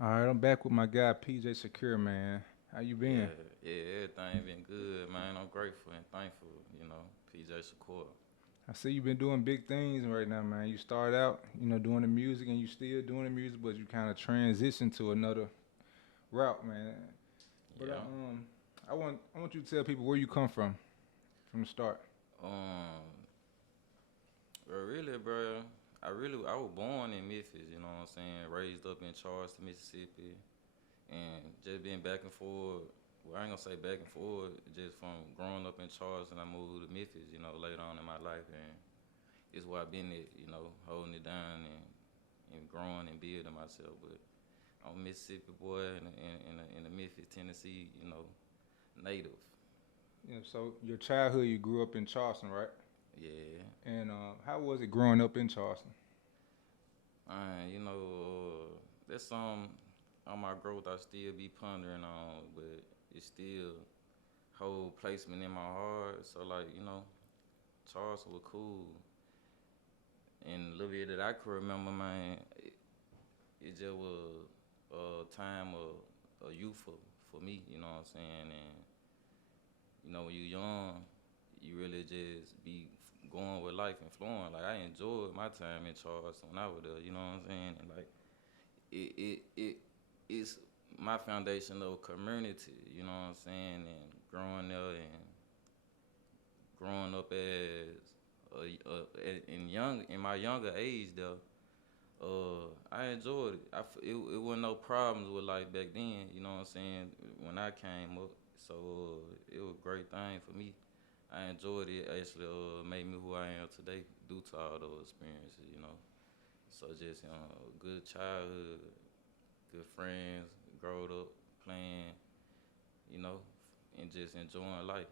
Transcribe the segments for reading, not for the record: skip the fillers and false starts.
All right, I'm back with my guy PJ Secure, man. How you been? Yeah, yeah, everything been good, man. I'm grateful and thankful, PJ support. I see you been doing big things right now, man. You started out, doing the music, and you still doing the music, but you kind of transitioned to another route, man. But Yeah. I want you to tell people where you come from the start. Um, but really, bro, I was born in Memphis, you know what I'm saying? Raised up in Charleston, Mississippi, and just been back and forth. Well, I ain't gonna say back and forth, just from growing up in Charleston, I moved to Memphis, later on in my life, and it's where I've been at, holding it down and growing and building myself. But I'm a Mississippi boy in the Memphis, Tennessee, native. So your childhood, you grew up in Charleston, right? Yeah. And how was it growing up in Charleston? That's some on my growth I still be pondering on, but it still hold placement in my heart. So like, Charleston was cool. And a little bit that I can remember, man, it just was a time of youth for me, you know what I'm saying? And, when you young, you really just be going with life and flowing. Like, I enjoyed my time in Charleston when I was there, you know what I'm saying? And, like, it's my foundation of community, you know what I'm saying? And growing there and growing up as in my younger age though, I enjoyed it. It wasn't no problems with life back then, you know what I'm saying? When I came up, so it was a great thing for me. I enjoyed it. Actually, made me who I am today due to all those experiences. So just good childhood, good friends, growed up playing, you know, and just enjoying life.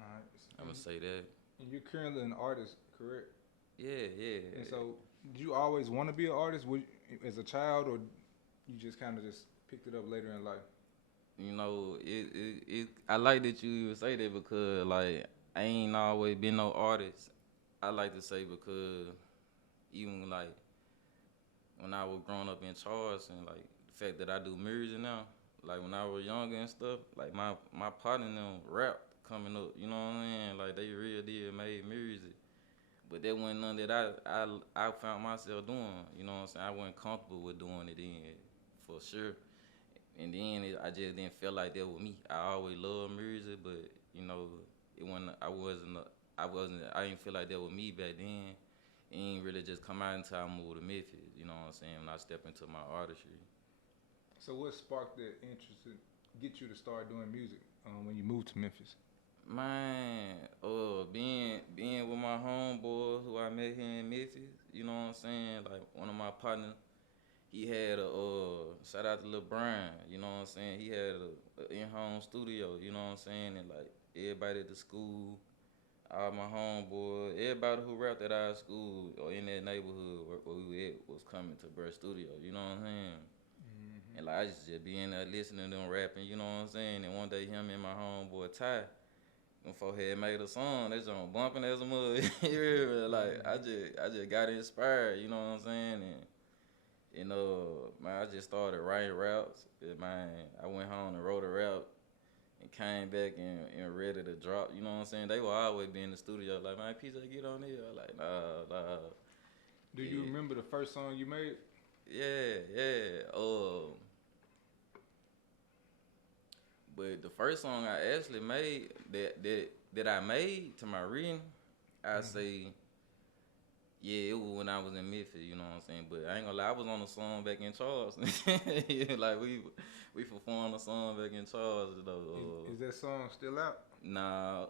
All right. I'm gonna say that. And you're currently an artist, correct? Yeah, yeah. And so, did you always want to be an artist as a child, or you just kind of just picked it up later in life? I like that you even say that because like I ain't always been no artist. I like to say because even like when I was growing up in Charleston, like the fact that I do music now, like when I was younger and stuff, like my partner and them rap coming up, you know what I'm saying? Like they real did made music. But that wasn't none that I found myself doing, you know what I'm saying? I wasn't comfortable with doing it then for sure. And then I just didn't feel like that was me. I always loved music, but you know, it wasn't. I didn't feel like that was me back then. It ain't really just come out until I moved to Memphis. You know what I'm saying? When I step into my artistry. So, what sparked that interest to get you to start doing music when you moved to Memphis? Man, being with my homeboy who I met here in Memphis, you know what I'm saying? Like one of my partners, he had a shout out to Lil Brian, you know what I'm saying? He had a in-home studio, you know what I'm saying? And like everybody at the school, all my homeboys, everybody who rapped at our school or in that neighborhood where we at was coming to Brush Studio, you know what I'm saying? Mm-hmm. And like I just be in there listening to them rapping, you know what I'm saying? And one day him and my homeboy Ty, them folk had made a song, they just bumping as a mud. Like Mm-hmm. I just got inspired, you know what I'm saying? Man, I just started writing raps. Man, I went home and wrote a rap and came back and ready to drop. You know what I'm saying? They will always be in the studio like, man, PJ, get on here. Like, nah. Do you Yeah, remember the first song you made? yeah. But the first song I actually made that I made to my reading, I Mm-hmm. say, yeah, it was when I was in Memphis, you know what I'm saying? But I ain't gonna lie, I was on a song back in Charleston. Yeah, like we performed a song back in Charleston though. Is that song still out? Nah,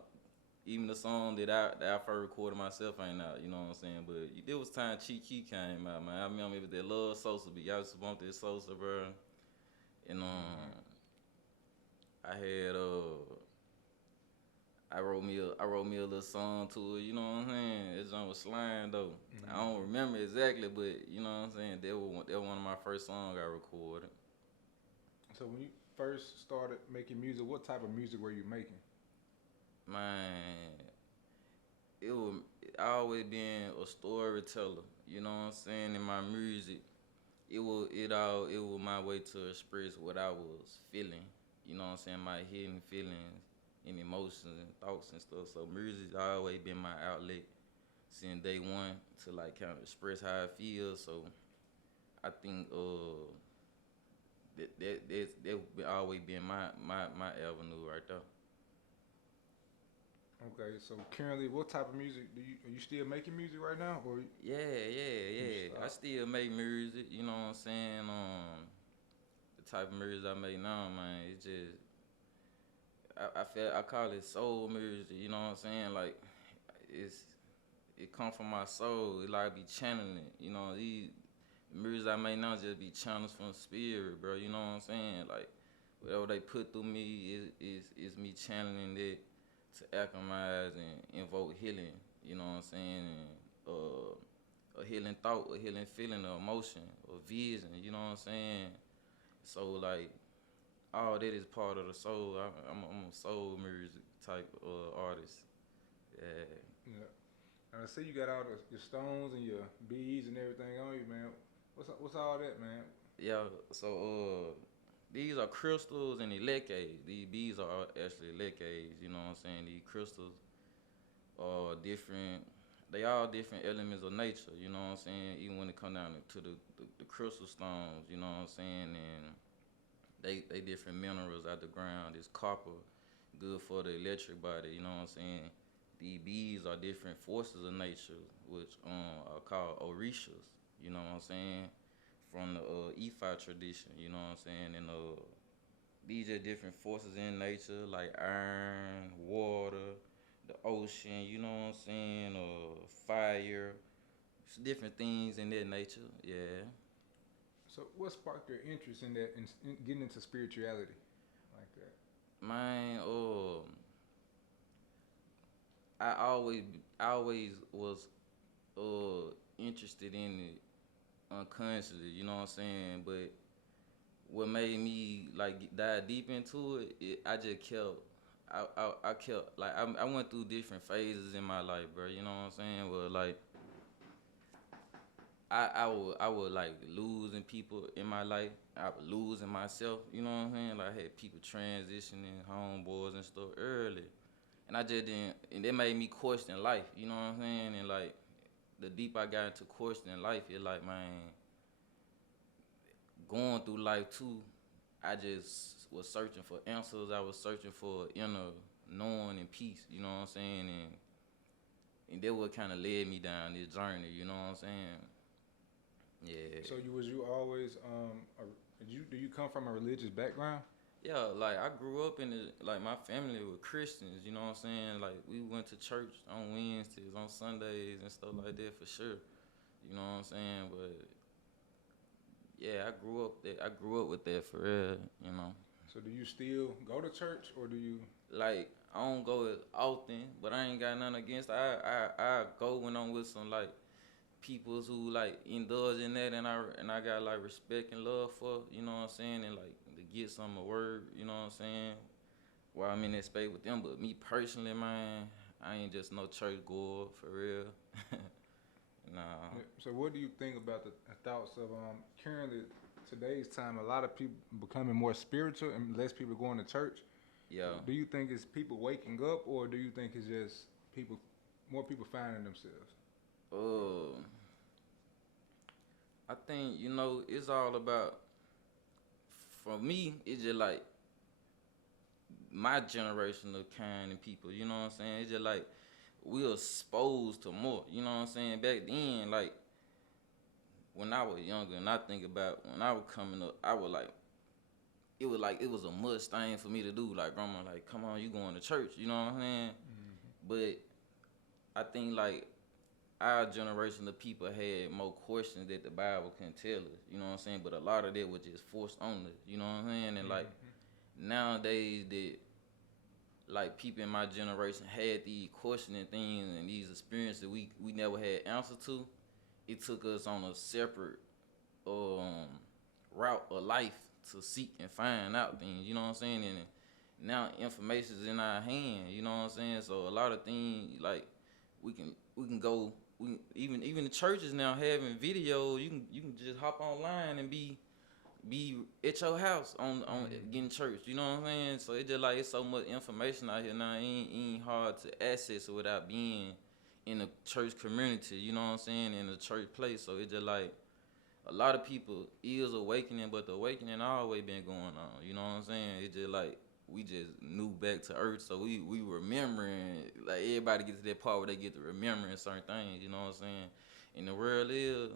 even the song that I first recorded myself ain't out, you know what I'm saying? But there was time Cheat Key came out, man. I remember it was that Love Sosa beat. Y'all used to bump that Sosa, bro. And Mm-hmm. I had I wrote me a little song to it, you know what I'm saying? That song was slime though. I don't Mm-hmm. remember exactly, but you know what I'm saying? That was one of my first songs I recorded. So, when you first started making music, what type of music were you making? Man, it was I always been a storyteller, you know what I'm saying, in my music. it was my way to express what I was feeling. You know what I'm saying? My hidden feelings and emotions and thoughts and stuff. So music always been my outlet since day one to like kind of express how I feel. So I think that always been my avenue right there. Okay, so currently, what type of music are you still making music right now, or you I stop? still make music. You know what I'm saying? The type of music I make now, man, it's just I feel I call it soul music. You know what I'm saying? Like it's it come from my soul. It like be channeling it. You know these music I make now just be channels from spirit, bro. You know what I'm saying? Like whatever they put through me is me channeling it to alchemize and invoke healing. You know what I'm saying? And a healing thought, a healing feeling, a emotion, a vision. You know what I'm saying? So like all that is part of the soul. I'm a soul music type artist. Yeah. Yeah. And I see you got all your stones and your beads and everything on you, man. What's all that, man? Yeah, so these are crystals and elecades. These bees are actually elecades, you know what I'm saying? These crystals are different. They all different elements of nature, you know what I'm saying? Even when it come down to the crystal stones, you know what I'm saying? And they different minerals out the ground. It's copper, good for the electric body, you know what I'm saying? These bees are different forces of nature, which are called orishas, you know what I'm saying? From the Ifa tradition, you know what I'm saying? And these are different forces in nature, like iron, water, the ocean, you know what I'm saying? Fire, it's different things in that nature, yeah. So, what sparked your interest in that, in getting into spirituality like that? Mine, I always was interested in it unconsciously, you know what I'm saying? But what made me like dive deep into it, I just kept, I kept like I went through different phases in my life, bro. You know what I'm saying? Well, like I would like losing people in my life. I was losing myself. You know what I'm saying? Like I had people transitioning, homeboys and stuff early, and I just didn't, and that made me question life. You know what I'm saying? And like the deep I got into questioning life, it like man, going through life too. I just was searching for answers. I was searching for inner knowing and peace. You know what I'm saying? And that what kind of led me down this journey. You know what I'm saying? Yeah. So, was you always do you come from a religious background? Yeah, like I grew up in the like my family were Christians, you know what I'm saying? Like we went to church on Wednesdays, on Sundays and stuff like that for sure. You know what I'm saying? But yeah, I grew up with that for real, you know. So, do you still go to church, or do you? Like I don't go as often, but I ain't got nothing against. I go when I'm with some like peoples who like indulge in that, and I got like respect and love for, you know what I'm saying, and like to get some of word, you know what I'm saying. While I'm in that space with them, but me personally, man, I ain't just no church goer for real. Nah, Yeah. So, what do you think about the thoughts of currently today's time? A lot of people becoming more spiritual and less people going to church. yeah. Do you think it's people waking up, or do you think it's just people, more people finding themselves? Uh, I think it's all about. For me, it's just like my generation of kind of people. You know what I'm saying? It's just like we are exposed to more. You know what I'm saying? Back then, when I was younger, and I think about when I was coming up, I was like it was a must thing for me to do. Like grandma, like come on, you going to church? You know what I'm saying? But I think like our generation of people had more questions that the Bible couldn't tell us. You know what I'm saying? But a lot of that was just forced on us. You know what I'm saying? And like nowadays that like people in my generation had these questioning things and these experiences we never had answer to. It took us on a separate um route of life to seek and find out things, you know what I'm saying? And now information is in our hand, you know what I'm saying? So a lot of things like we can go even the churches now having video. You can just hop online and be at your house on getting church. You know what I'm saying? So it just like it's so much information out here now. It ain't hard to access it without being in a church community. You know what I'm saying? In a church place. So it just like a lot of people is awakening, but the awakening always been going on. You know what I'm saying? It just like we just knew back to earth, so we remembering. Like everybody get to that part where they get to remembering certain things. You know what I'm saying? And the world is,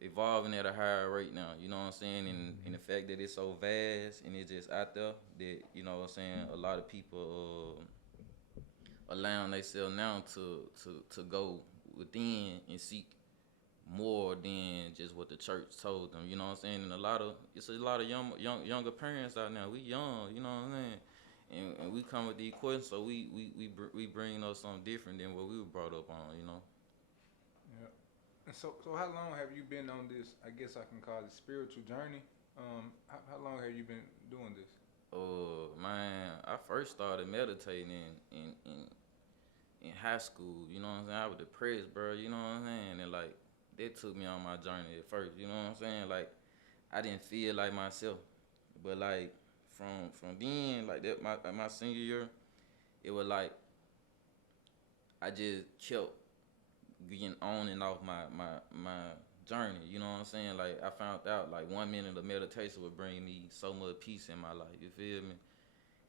evolving at a higher rate now. You know what I'm saying? And the fact that it's so vast and it's just out there that what I'm saying. A lot of people allowing themselves now to go within and seek more than just what the church told them. You know what I'm saying? And it's a lot of younger parents out now. We young, you know what I'm saying? And we come with these questions, so we bring up something different than what we were brought up on. Yeah. And so how long have you been on this? I guess I can call it spiritual journey. How long have you been doing this? Man, I first started meditating in high school. You know what I'm saying? I was depressed, bro. You know what I'm saying? And like that took me on my journey at first. You know what I'm saying? Like I didn't feel like myself, but like from then like that my senior year, it was like I just kept getting on and off my journey. You know what I'm saying? Like I found out like 1 minute of meditation would bring me so much peace in my life. You feel me?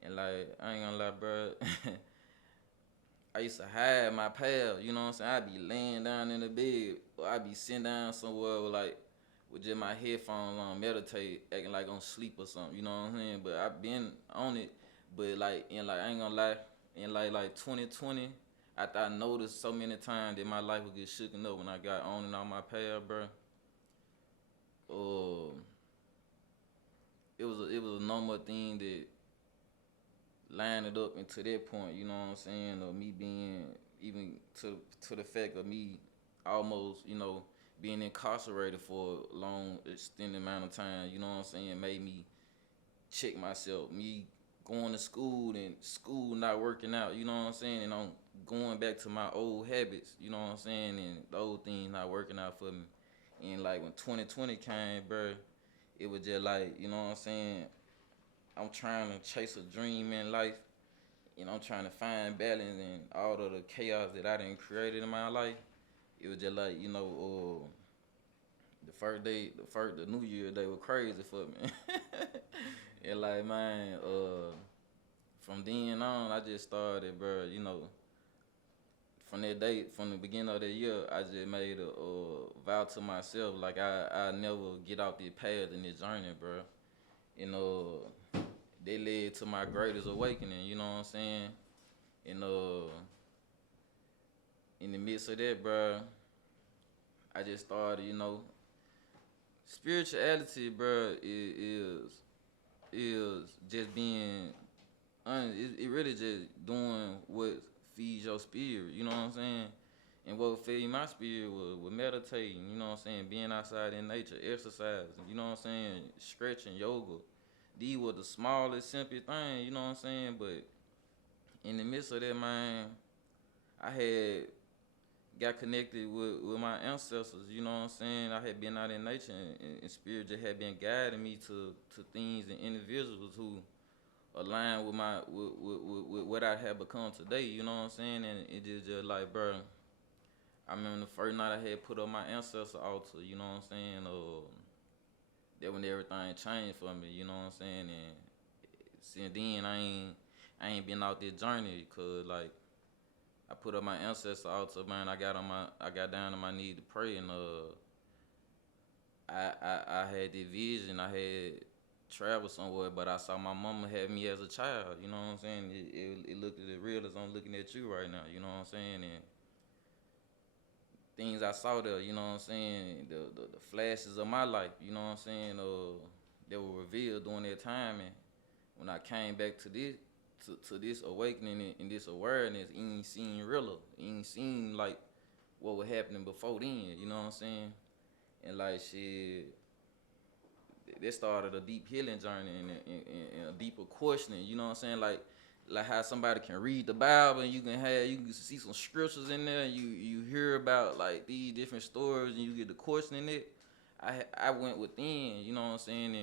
And like I ain't gonna lie, bro. I used to hide my pal, you know what I'm saying? I'd be laying down in the bed, or I'd be sitting down somewhere with just my headphones on, meditate, acting like I'm sleep or something, you know what I'm saying? But I've been on it, but like I ain't gonna lie, in like 2020, after I noticed so many times that my life would get shooken up when I got on and on my pal, bro. It was a normal thing that line it up into that point, you know what I'm saying, of me being even to the fact of me almost, being incarcerated for a long extended amount of time, you know what I'm saying, made me check myself. Me going to school and school not working out, you know what I'm saying, and I'm going back to my old habits, you know what I'm saying, and the old things not working out for me. And like when 2020 came, bro, it was just like, you know what I'm saying, I'm trying to chase a dream in life, and I'm trying to find balance in all of the chaos that I done created in my life. It was just like, the New Year day was crazy for me. And like, man, from then on, I just started, bro, from that day, from the beginning of the year, I just made a vow to myself, like I never get off this path in this journey, bro. They led to my greatest awakening, you know what I'm saying? And in the midst of that, bro, I just started, spirituality, bro, is just being honest. It really just doing what feeds your spirit, you know what I'm saying? And what fed my spirit was meditating, you know what I'm saying? Being outside in nature, exercising, you know what I'm saying? Stretching, yoga. These were the smallest, simple things, you know what I'm saying? But in the midst of that, man, I had got connected with my ancestors, you know what I'm saying? I had been out in nature, and spirit just had been guiding me to things and individuals who align with what I have become today, you know what I'm saying? And it just like, bro, I remember the first night I had put up my ancestor altar, you know what I'm saying? That when everything changed for me, you know what I'm saying? And since then, I ain't been out this journey, cause like I put up my ancestor altar, man. I got down on my knees to pray, and I had this vision. I had traveled somewhere, but I saw my mama had me as a child. You know what I'm saying? It looked as real as I'm looking at you right now. You know what I'm saying? And things I saw there, you know what I'm saying? The flashes of my life, you know what I'm saying? That were revealed during that time, and when I came back to this awakening and this awareness, it ain't seen realer. It ain't seen like what was happening before then, you know what I'm saying? And like shit, that started a deep healing journey and a deeper questioning, you know what I'm saying? Like like how somebody can read the Bible and you can see some scriptures in there and you hear about like these different stories and you get to questioning it. I went within, you know what I'm saying,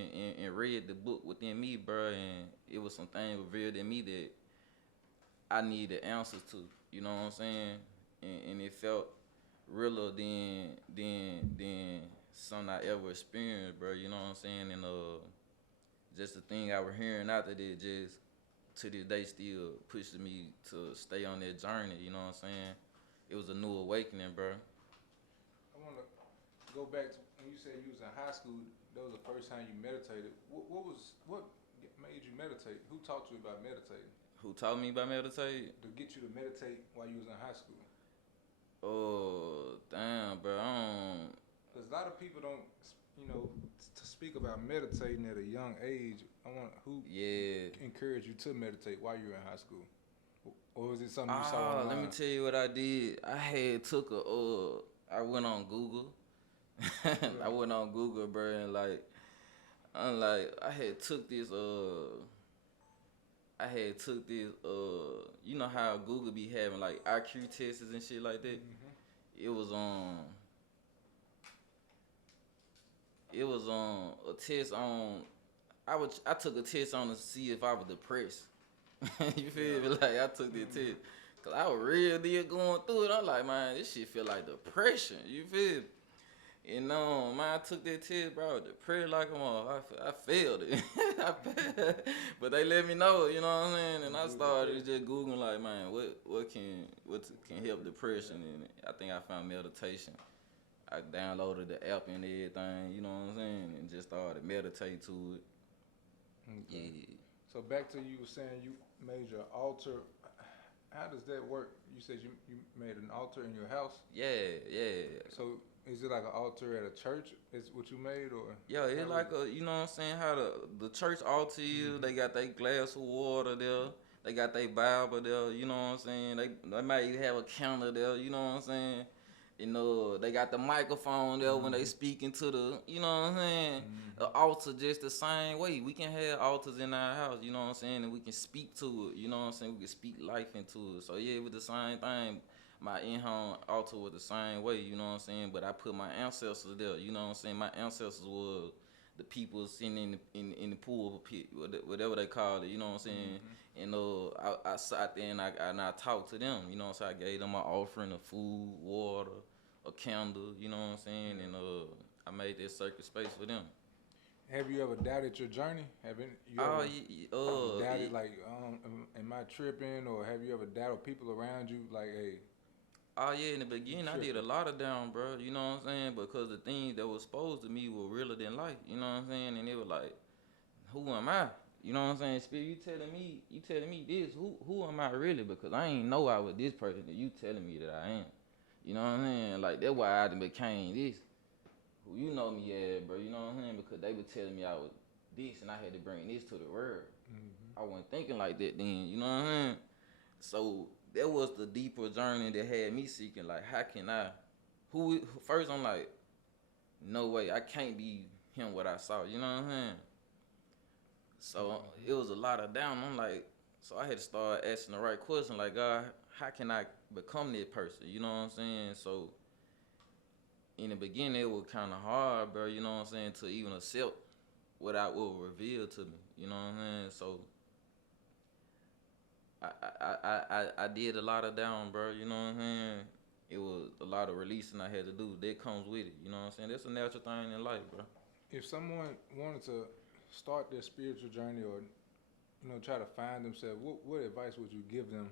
and read the book within me, bro, and it was some things revealed in me that I needed answers to, you know what I'm saying, and it felt realer than something I ever experienced, bro. You know what I'm saying, and just the thing I was hearing after that just to this day still pushes me to stay on that journey. You know what I'm saying? It was a new awakening, bro. I want to go back to when you said you was in high school. That was the first time you meditated. What made you meditate? Who taught you about meditating? Who taught me about meditating? To get you to meditate while you was in high school. Oh, damn, bro. Because a lot of people don't, to speak about meditating at a young age. Who encouraged you to meditate while you were in high school, or was it something you saw online? Let me tell you what I did. I went on Google. I went on Google, bro, and I had took this you know how Google be having like IQ tests and shit like that. Mm-hmm. It was a test on. I took a test on to see if I was depressed. You feel me? Like I took that test cause I was really going through it. I'm like, man, this shit feel like depression. You feel me? And man, I took that test, bro. Depressed like I'm I failed it. But they let me know, you know what I'm saying? And I started just Googling like, man, what can help depression? And I think I found meditation. I downloaded the app and everything, you know what I'm saying? And just started meditating to it. Okay. Yeah. So back to you were saying you made your altar. How does that work? You said you made an altar in your house? Yeah. So is it like an altar at a church? Is what you made, or? Yeah, it's like you know what I'm saying, how the church altar is. Mm-hmm. They got their glass of water there. They got their Bible there, you know what I'm saying? They might even have a counter there, you know what I'm saying? You know, they got the microphone there when they speaking to the, you know what I'm saying? Mm-hmm. The altar just the same way. We can have altars in our house, you know what I'm saying? And we can speak to it, you know what I'm saying? We can speak life into it. So yeah, it was the same thing. My in-home altar was the same way, you know what I'm saying? But I put my ancestors there, you know what I'm saying? My ancestors were the people sitting in the pool pit, whatever they call it, you know what I'm saying? Mm-hmm. And I sat there and I talked to them, you know what I'm saying? I gave them my offering of food, water, a candle, you know what I'm saying? And I made that sacred space for them. Have you ever doubted your journey? Have you ever doubted, like, am I tripping? Or have you ever doubted people around you, like, hey? Oh, yeah, in the beginning, I did a lot of down, bro, you know what I'm saying? Because the things that was exposed to me were realer than life, you know what I'm saying? And it was like, who am I? You know what I'm saying? Spirit, you telling me this, who am I really? Because I ain't know I was this person that you telling me that I am. You know what I'm saying? Like, that's why I became this. Who you know me as, bro, you know what I'm saying? Because they were telling me I was this and I had to bring this to the world. Mm-hmm. I wasn't thinking like that then, you know what I'm saying? So that was the deeper journey that had me seeking, like, how can I, first I'm like, no way, I can't be him what I saw, you know what I'm saying? So it was a lot of down. I'm like, so I had to start asking the right question, like, God, how can I become that person, you know what I'm saying? So in the beginning, it was kind of hard, bro, you know what I'm saying, to even accept what was revealed to me, you know what I'm saying? So I did a lot of down, bro, you know what I'm saying? It was a lot of releasing I had to do. That comes with it, you know what I'm saying? That's a natural thing in life, bro. If someone wanted to start their spiritual journey or, try to find themselves, what advice would you give them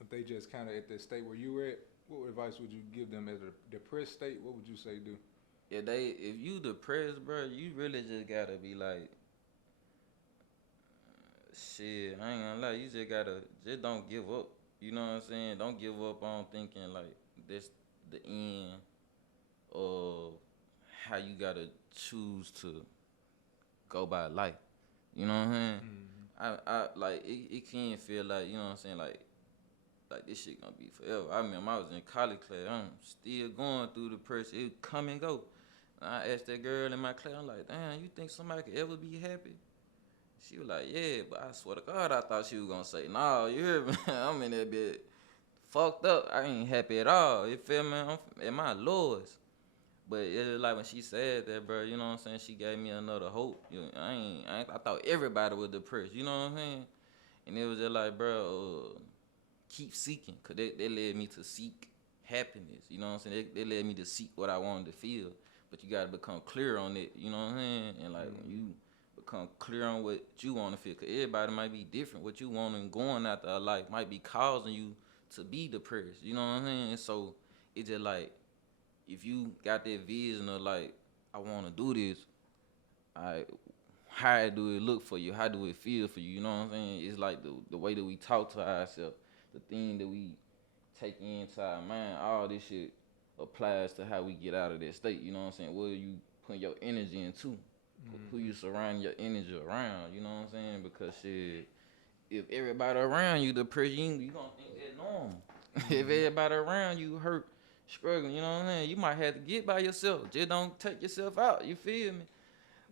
if they just kind of at that state where you were at? What advice would you give them as a depressed state? What would you say do? If you depressed, bro, you really just gotta be like, shit, I ain't gonna lie, you just don't give up. You know what I'm saying? Don't give up on thinking like that's the end of how you gotta choose to go by life. You know what I'm saying? Mm-hmm. I like it can feel like, you know what I'm saying, like this shit gonna be forever. I mean, I was in college class, I'm still going through the pressure. It come and go. And I asked that girl in my class, I'm like, damn, you think somebody could ever be happy? She was like, yeah, but I swear to God, I thought she was gonna say, nah, you hear me? I'm in that bit fucked up. I ain't happy at all. You feel me? I'm at my lowest. But it was like when she said that, bro, you know what I'm saying? She gave me another hope. I thought everybody was depressed, you know what I'm saying? And it was just like, bro, keep seeking. Because they led me to seek happiness, you know what I'm saying? They led me to seek what I wanted to feel. But you got to become clear on it, you know what I'm saying? And like when you become clear on what you want to feel, because everybody might be different. What you want and going after a life might be causing you to be depressed, you know what I'm saying? So it just like, if you got that vision of like, I want to do this, I how do it look for you? How do it feel for you? You know what I'm saying? It's like the way that we talk to ourselves, the thing that we take into our mind, all this shit applies to how we get out of that state. You know what I'm saying? What are you putting your energy into? Who you surrounding your energy around? You know what I'm saying? Because shit, if everybody around you depressed, you gonna think that's normal. If everybody around you hurt, struggling, you know what I'm saying? You might have to get by yourself. Just don't take yourself out. You feel me?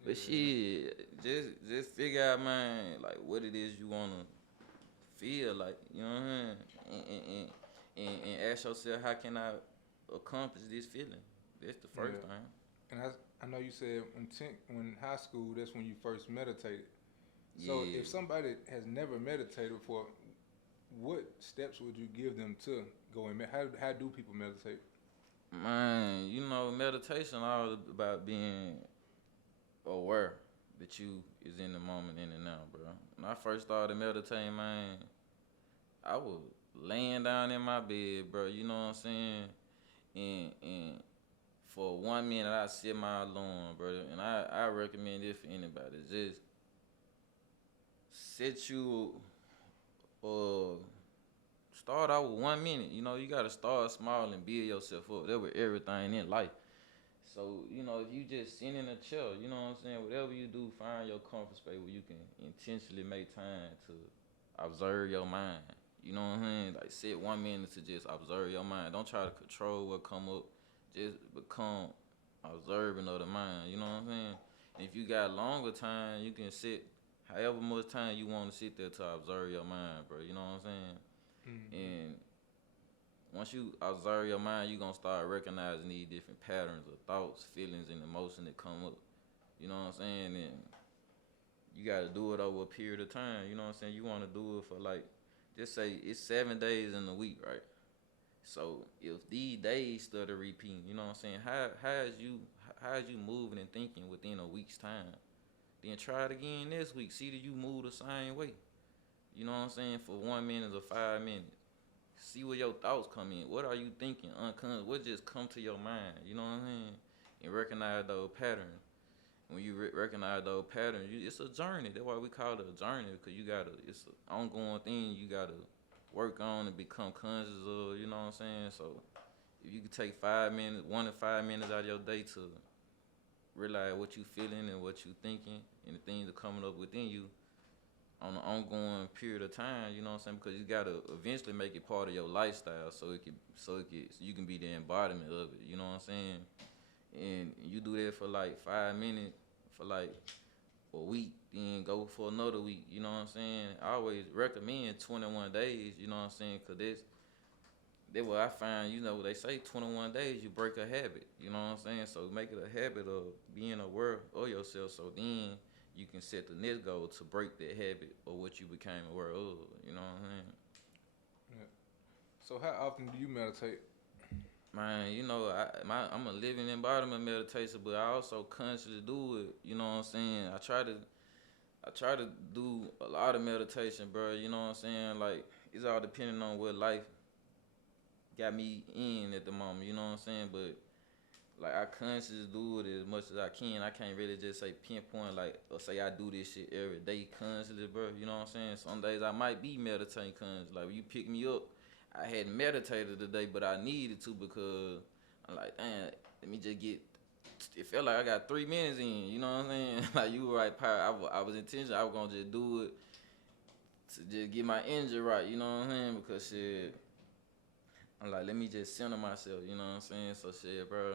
But shit, just figure out, man, like what it is you wanna feel like. You know what I'm saying? And ask yourself, how can I accomplish this feeling? That's the first thing. And I know you said when high school, that's when you first meditated. So if somebody has never meditated before, what steps would you give them to go and how do people meditate? Man, you know, meditation all about being aware that you is in the moment, in and now, bro. When I first started meditating, man, I was laying down in my bed, bro. You know what I'm saying? And for 1 minute, I set my alarm, bro. And I recommend this for anybody. Just set you, start out with 1 minute. You know, you gotta start small and build yourself up. That with everything in life. So, you know, if you just sit in a chair, you know what I'm saying? Whatever you do, find your comfort space where you can intentionally make time to observe your mind. You know what I'm saying? Like, sit 1 minute to just observe your mind. Don't try to control what come up. Just become observing of the mind. You know what I'm saying? And if you got longer time, you can sit however much time you want to sit there to observe your mind, bro. You know what I'm saying? And once you observe your mind, you're going to start recognizing these different patterns of thoughts, feelings, and emotion that come up. You know what I'm saying? And you got to do it over a period of time. You know what I'm saying? You want to do it for like, just say it's 7 days in a week, right? So if these days start repeating, you know what I'm saying? How is you moving and thinking within a week's time? Then try it again next week. See that you move the same way. You know what I'm saying? For 1 minute or 5 minutes. See where your thoughts come in. What are you thinking unconscious? What just come to your mind? You know what I'm saying? And recognize those patterns. When you recognize those patterns, it's a journey. That's why we call it a journey, because it's an ongoing thing you gotta work on and become conscious of. You know what I'm saying? So if you could take 5 minutes, 1 to 5 minutes out of your day to realize what you feeling and what you thinking and the things that coming up within you on an ongoing period of time, you know what I'm saying? Because you gotta eventually make it part of your lifestyle, so you can be the embodiment of it. You know what I'm saying? And you do that for like 5 minutes, for like a week, then go for another week. You know what I'm saying? I always recommend 21 days. You know what I'm saying? Because that's what I find. You know, they say 21 days you break a habit. You know what I'm saying? So make it a habit of being aware of yourself. So then you can set the next goal to break that habit or what you became aware of. You know what I'm saying? Yeah. So how often do you meditate? Man, you know, I'm a living embodiment meditation, but I also consciously do it. You know what I'm saying? I try to do a lot of meditation, bro. You know what I'm saying? Like, it's all depending on what life got me in at the moment. You know what I'm saying? But like, I consciously do it as much as I can. I can't really just say pinpoint, like, or say I do this shit every day consciously, bro. You know what I'm saying? Some days I might be meditating consciously. Like, when you pick me up, I hadn't meditated today, but I needed to, because I'm like, damn, let me just get. It felt like I got 3 minutes in. You know what I'm saying? Like, you were right, I was intentional. I was gonna just do it to just get my energy right. You know what I'm saying? Because shit, I'm like, let me just center myself. You know what I'm saying? So shit, bro.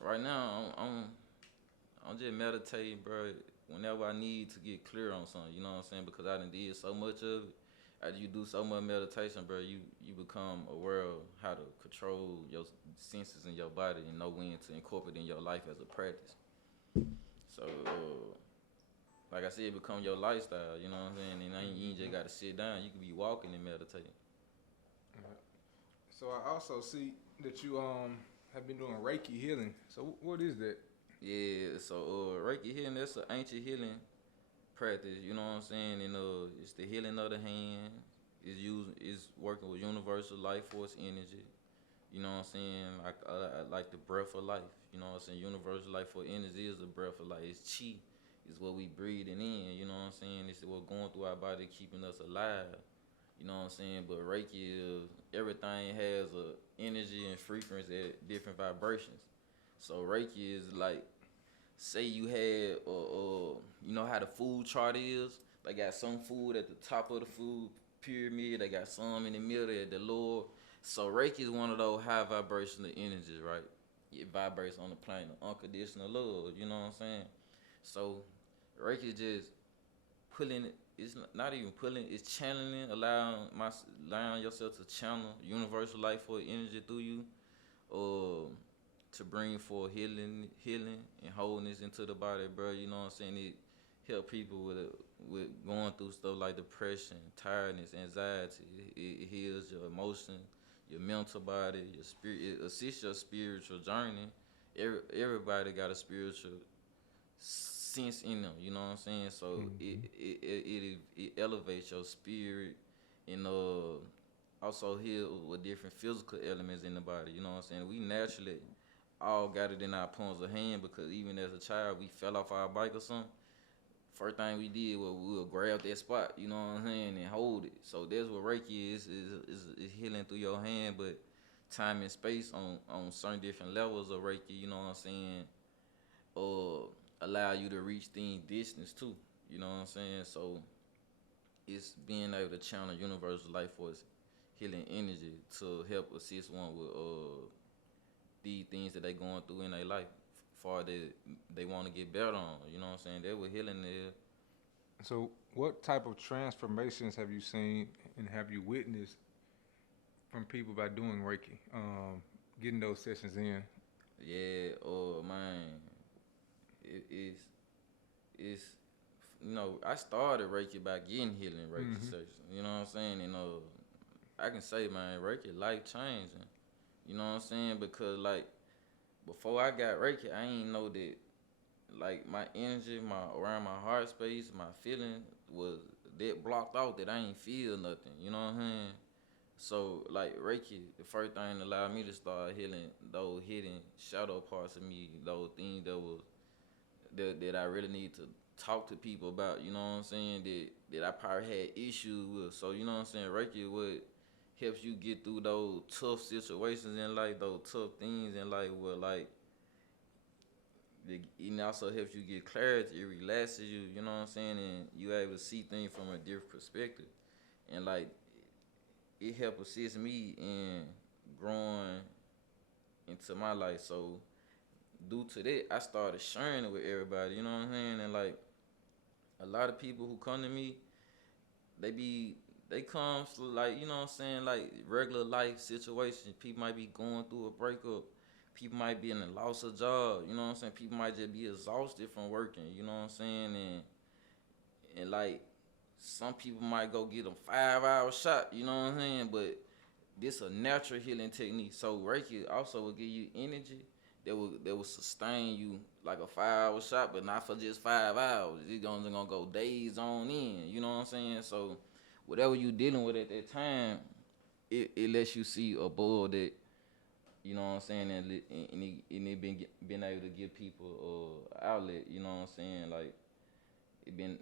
Right now, I'm just meditating, bro. whenever I need to get clear on something, you know what I'm saying? Because I done did so much of it. After you do so much meditation, bro, you become aware of how to control your senses in your body and know when to incorporate in your life as a practice. So, like I said, it become your lifestyle, you know what I'm saying? And then you ain't just got to sit down. You can be walking and meditating. So I also see that you have been doing Reiki healing. So what is that? Yeah, so Reiki healing, that's an ancient healing practice, you know what I'm saying? And it's the healing of the hand. It's working with universal life force energy. You know what I'm saying? Like the breath of life. You know what I'm saying? Universal life force energy is the breath of life. It's chi. It's what we breathing in. You know what I'm saying? It's what going through our body, keeping us alive. You know what I'm saying? But Reiki is everything has a energy and frequency at different vibrations. So Reiki is like, say you had, you know how the food chart is. They got some food at the top of the food pyramid. They got some in the middle at the lower. So Reiki is one of those high vibrational energies, right? It vibrates on the plane of unconditional love. You know what I'm saying? So Reiki is just pulling. It's not even pulling. It's channeling, allowing yourself to channel universal life force energy through you, to bring forth healing and wholeness into the body, bro. You know what I'm saying? It help people with going through stuff like depression, tiredness, anxiety. It heals your emotion, your mental body, your spirit. It assists your spiritual journey. Everybody got a spiritual sense in them. You know what I'm saying? So it elevates your spirit and also heal with different physical elements in the body. You know what I'm saying? We naturally all got it in our palms of hand because even as a child, we fell off our bike or something. First thing we did was we'll grab that spot, you know what I'm saying, and hold it. So that's what Reiki is healing through your hand, but time and space on certain different levels of Reiki, you know what I'm saying, allow you to reach things distance too, you know what I'm saying. So it's being able to channel universal life force healing energy to help assist one with these things that they going through in their life, far that they want to get better on. You know what I'm saying? They were healing there. So what type of transformations have you seen and have you witnessed from people by doing Reiki, getting those sessions in? Yeah, man, it's you know, I started Reiki by getting healing Reiki sessions. You know what I'm saying? And I can say, man, Reiki life changing. You know what I'm saying? Because like before I got Reiki, I ain't know that like my energy, around my heart space, my feeling was that blocked out that I ain't feel nothing. You know what I'm saying? So like Reiki, the first thing that allowed me to start healing those hidden shadow parts of me, those things that I really need to talk to people about. You know what I'm saying? That I probably had issues with. So you know what I'm saying? Reiki would helps you get through those tough situations in life, those tough things in life where like it also helps you get clarity, it relaxes you, you know what I'm saying, and you able to see things from a different perspective. And like it helped assist me in growing into my life. So due to that, I started sharing it with everybody, you know what I'm saying? And like a lot of people who come to me, they come like, you know what I'm saying, like regular life situations. People might be going through a breakup. People might be in a loss of job. You know what I'm saying? People might just be exhausted from working. You know what I'm saying? And like some people might go get a 5-hour shot. You know what I'm saying? But this a natural healing technique. So Reiki also will give you energy that will sustain you like a 5-hour shot, but not for just 5 hours. It's gonna go days on end. You know what I'm saying? So whatever you dealing with at that time, it lets you see above that. You know what I'm saying? And it been able to give people outlet. You know what I'm saying? Like it been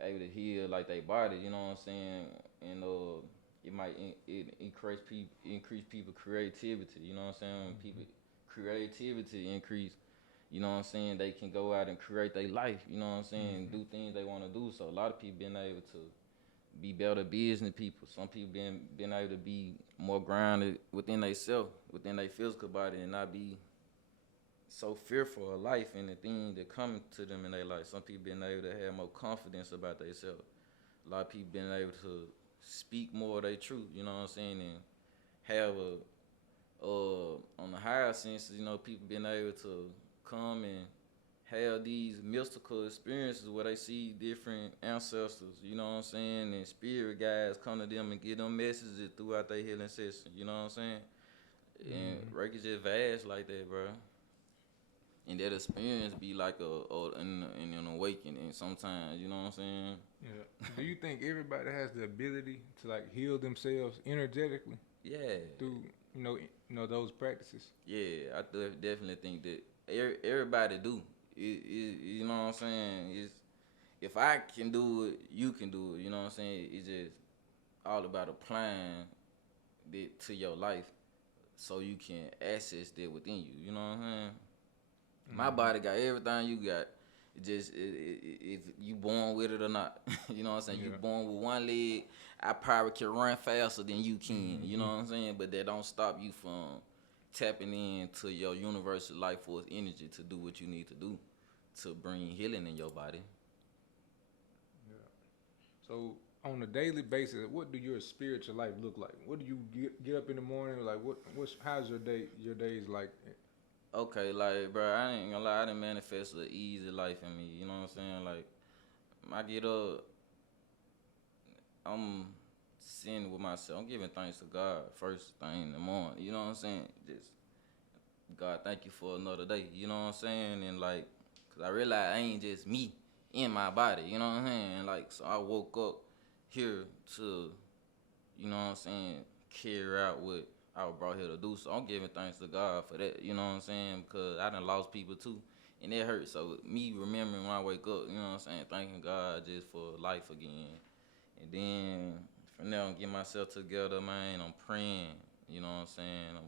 able to heal like their body. You know what I'm saying? And it might increase people creativity. You know what I'm saying? When people creativity increase, you know what I'm saying, they can go out and create their life. You know what I'm saying? Do things they want to do. So a lot of people been able to be better business people. Some people been able to be more grounded within themselves, within their physical body, and not be so fearful of life and the things that come to them in their life. Some people been able to have more confidence about themselves. A lot of people been able to speak more of their truth, you know what I'm saying, and have on the higher senses, you know, people been able to come and have these mystical experiences where they see different ancestors, you know what I'm saying, and spirit guides come to them and give them messages throughout their healing session, you know what I'm saying? And Reiki just vast like that, bro. And that experience be like an awakening sometimes, you know what I'm saying? Yeah. Do you think everybody has the ability to like heal themselves energetically? Yeah. Through you know those practices. Yeah, I definitely think that everybody do. You know what I'm saying? It's, if I can do it, you can do it. You know what I'm saying? It's just all about applying it to your life so you can access that within you. You know what I'm saying? My body got everything you got. It just if you born with it or not. You know what I'm saying? Yeah. You born with one leg, I probably can run faster than you can. You know what I'm saying? But that don't stop you from tapping into your universal life force energy to do what you need to do to bring healing in your body. Yeah. So on a daily basis, what do your spiritual life look like? What do you get up in the morning like? How's your days like? Okay, like, bro, I ain't gonna lie, I done manifest an easy life in me, you know what I'm saying? Like, I get up, I'm sitting with myself, I'm giving thanks to God first thing in the morning, you know what I'm saying? Just, God, thank you for another day, you know what I'm saying? And, like, cause I realize I ain't just me in my body, you know what I'm saying? Like, so I woke up here to, you know what I'm saying, carry out what I was brought here to do. So I'm giving thanks to God for that, you know what I'm saying? Because I done lost people too, and it hurts. So me remembering when I wake up, you know what I'm saying, thanking God just for life again. And then from there, I'm getting myself together, man. I'm praying, you know what I'm saying?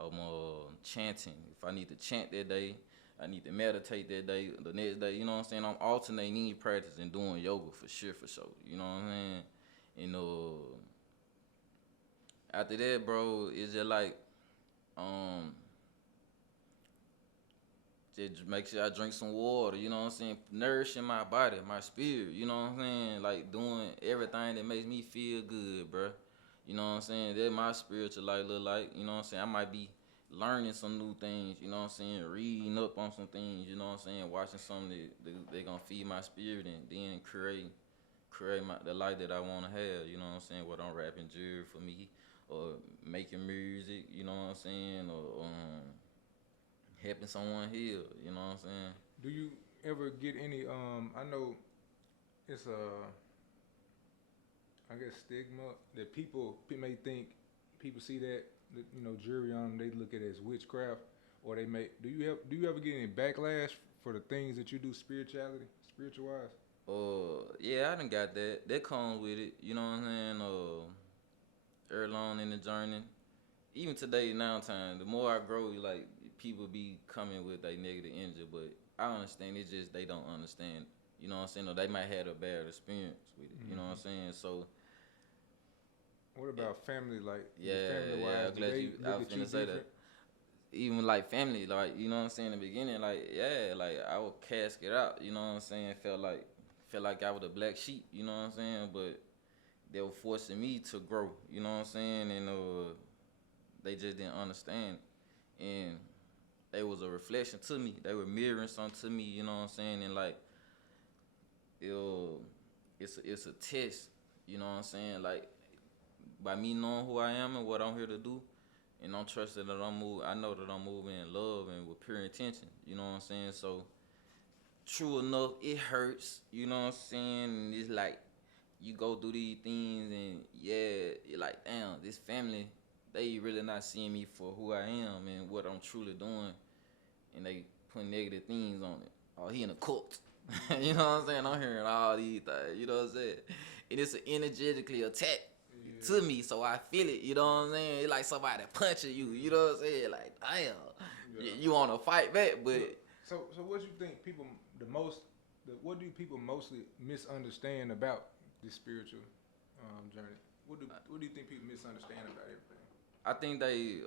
I'm chanting. If I need to chant that day, I need to meditate that day, the next day, you know what I'm saying? I'm alternating these practices and doing yoga for sure, you know what I'm saying? And after that, bro, it's just like, just make sure I drink some water, you know what I'm saying? Nourishing my body, my spirit, you know what I'm saying? Like doing everything that makes me feel good, bro. You know what I'm saying? That's my spiritual life look like, you know what I'm saying? I might be learning some new things, you know what I'm saying? Reading up on some things, you know what I'm saying? Watching something that they gonna feed my spirit and then create the life that I wanna have, you know what I'm saying? Whether I'm rapping jewelry for me or making music, you know what I'm saying? Or helping someone heal, you know what I'm saying? Do you ever get any? I know it's I guess stigma that people may think people see that jury on them, they look at it as witchcraft, or they may. Do you ever get any backlash for the things that you do spiritual wise? Yeah, I done got that. That comes with it, you know what I'm saying? Early on in the journey, even today now time, the more I grow, like people be coming with a negative energy, but I understand. It's just they don't understand, you know what I'm saying? Or they might have a bad experience with it, you know what I'm saying? So. What about family? Like, Yeah, family wise, I'm glad you. I was gonna say that. Even like family, like you know what I'm saying in the beginning, like yeah, like I would cast it out, you know what I'm saying. Felt like I was a black sheep, you know what I'm saying. But they were forcing me to grow, you know what I'm saying, and they just didn't understand, and they was a reflection to me. They were mirroring something to me, you know what I'm saying, and like it's a test, you know what I'm saying, like. By me knowing who I am and what I'm here to do, and I'm trusting that I know that I'm moving in love and with pure intention. You know what I'm saying? So, true enough, it hurts. You know what I'm saying? And it's like you go through these things, and yeah, you're like, damn, this family, they really not seeing me for who I am and what I'm truly doing, and they put negative things on it. Oh, he in a cult. You know what I'm saying? I'm hearing all these things. You know what I'm saying? And it's an energetically attack to me, so I feel it, you know what I'm saying? It's like somebody punching you, you know what I'm saying? Like, damn, you want to fight back, but... So what do you think what do people mostly misunderstand about this spiritual journey? What do you think people misunderstand about everything? I think they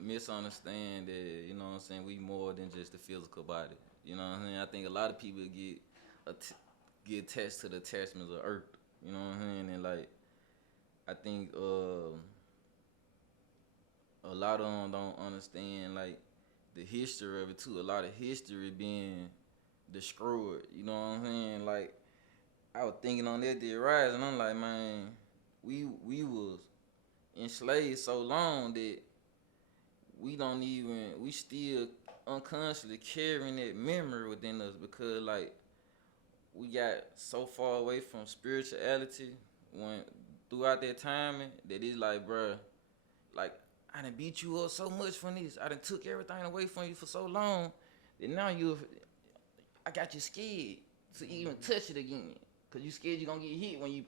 misunderstand that, you know what I'm saying, we more than just the physical body. You know what I'm saying? I think a lot of people get attached to the attachments of earth. You know what I'm saying? And like I think a lot of them don't understand like the history of it too. A lot of history being destroyed. You know what I'm saying? Like I was thinking on that day rise, and I'm like, man, we was enslaved so long that we still unconsciously carrying that memory within us because like we got so far away from spirituality when throughout that timing that it's like, bruh, like I done beat you up so much from this. I done took everything away from you for so long that now I got you scared to even touch it again. Cause you scared you gonna get hit when you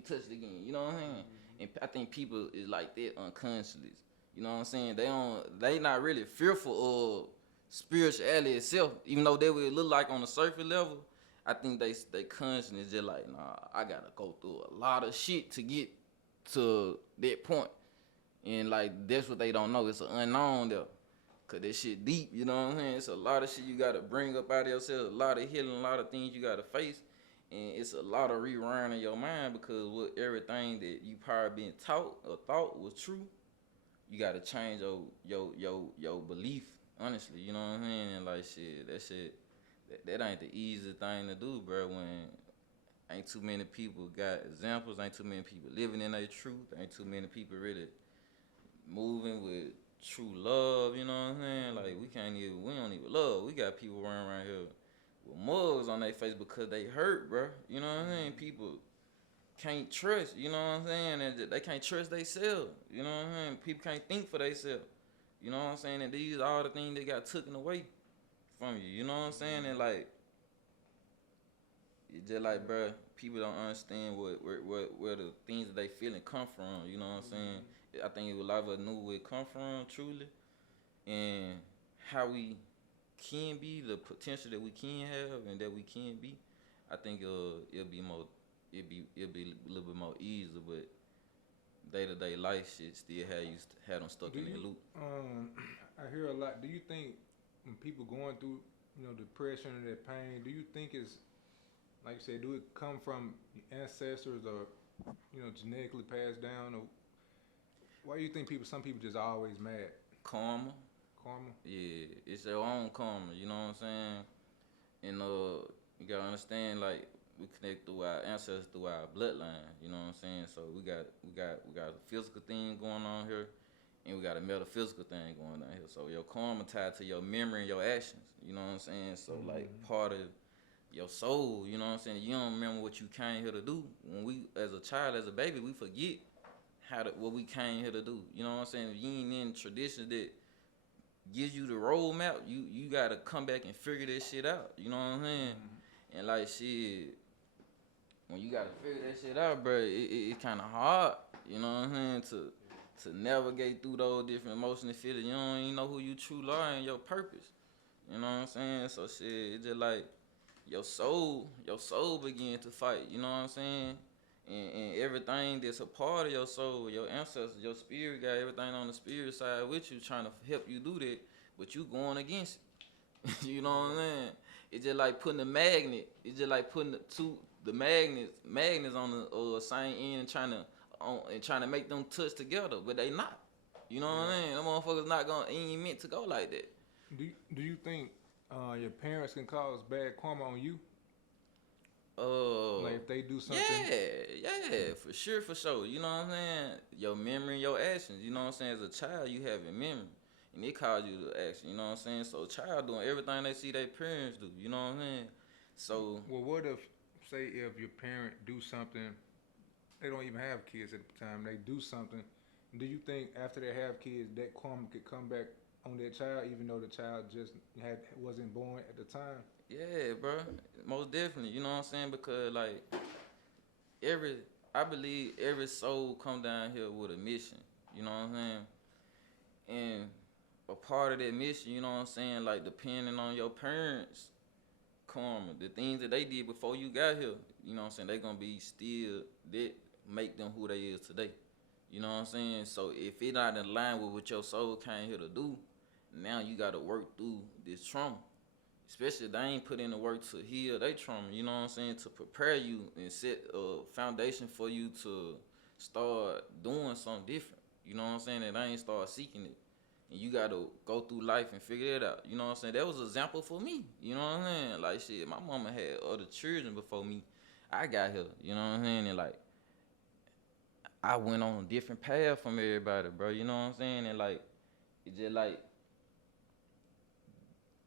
touch it again. You know what I'm saying? And I think people is like that unconsciously. You know what I'm saying? They not really fearful of spirituality itself, even though they would look like on the surface level. I think they consciousnly just like, nah, I gotta go through a lot of shit to get to that point. And like that's what they don't know. It's an unknown there. Cause that shit deep, you know what I'm saying? It's a lot of shit you gotta bring up out of yourself, a lot of healing, a lot of things you gotta face. And it's a lot of rewriting your mind because with everything that you probably been taught or thought was true, you gotta change your belief, honestly, you know what I'm saying? And like that ain't the easiest thing to do, bro, when ain't too many people got examples, ain't too many people living in their truth, ain't too many people really moving with true love, you know what I'm saying? Like we don't even love. We got people running around here with mugs on their face because they hurt, bro. You know what I'm saying? People can't trust, you know what I'm saying? And they can't trust themselves. You know what I'm saying? People can't think for themselves. You know what I'm saying? And these are all the things that got taken away from you. You know what I'm saying? And like it's just like, bro, people don't understand where the things that they feeling come from. You know what I'm saying? I think a lot of us knew where it come from truly, and how we can be, the potential that we can have and that we can be. I think it'll be a little bit more easy, but day-to-day life shit still had them stuck in that loop. I hear a lot. Do you think when people going through, depression and that pain, do you think it's like you said, do it come from ancestors or genetically passed down, or why do you think some people just always mad? Karma. Karma? Yeah, it's their own karma, you know what I'm saying? And you gotta understand, like, we connect through our ancestors, through our bloodline, you know what I'm saying? So we got a physical thing going on here, and we got a metaphysical thing going on here. So your karma tied to your memory and your actions, you know what I'm saying? So like part of your soul, you know what I'm saying? You don't remember what you came here to do. When we, as a child, as a baby, we forget what we came here to do. You know what I'm saying? If you ain't in traditions that gives you the roadmap, you gotta come back and figure this shit out. You know what I'm saying? And like shit, when you gotta figure that shit out, bro, it kind of hard. You know what I'm saying? To navigate through those different emotions and feelings. You don't even know who you truly are and your purpose. You know what I'm saying? So shit, it's just like your soul begin to fight. You know what I'm saying? And everything that's a part of your soul, your ancestors, your spirit got everything on the spirit side with you, trying to help you do that, but you going against it. You know what I'm saying? It's just like putting a magnet. It's just like putting the magnets on the same end and trying to make them touch together, but they not. You know what I mean? Them motherfuckers not ain't meant to go like that. Do you think your parents can cause bad karma on you? Like if they do something. Yeah, for sure. You know what I'm saying? Your memory and your actions. You know what I'm saying? As a child, you have a memory, and it cause you to action. You know what I'm saying? So a child doing everything they see their parents do. You know what I'm saying? So. Well, what if, say, if your parent do something, they don't even have kids at the time, they do something. Do you think after they have kids, that karma could come back on that child, even though the child just wasn't born at the time? Yeah, bro, most definitely. You know what I'm saying? Because like I believe every soul come down here with a mission. You know what I'm saying? And a part of that mission, you know what I'm saying, like depending on your parents' karma, the things that they did before you got here, you know what I'm saying, they gonna be still that make them who they is today. You know what I'm saying? So if it not in line with what your soul came here to do, now you gotta work through this trauma. Especially if they ain't put in the work to heal their trauma, you know what I'm saying? To prepare you and set a foundation for you to start doing something different. You know what I'm saying? And I ain't start seeking it. And you gotta go through life and figure it out. You know what I'm saying? That was an example for me. You know what I'm saying? Like shit, my mama had other children before me. I got here. You know what I'm saying? And like I went on a different path from everybody, bro. You know what I'm saying? And like it just like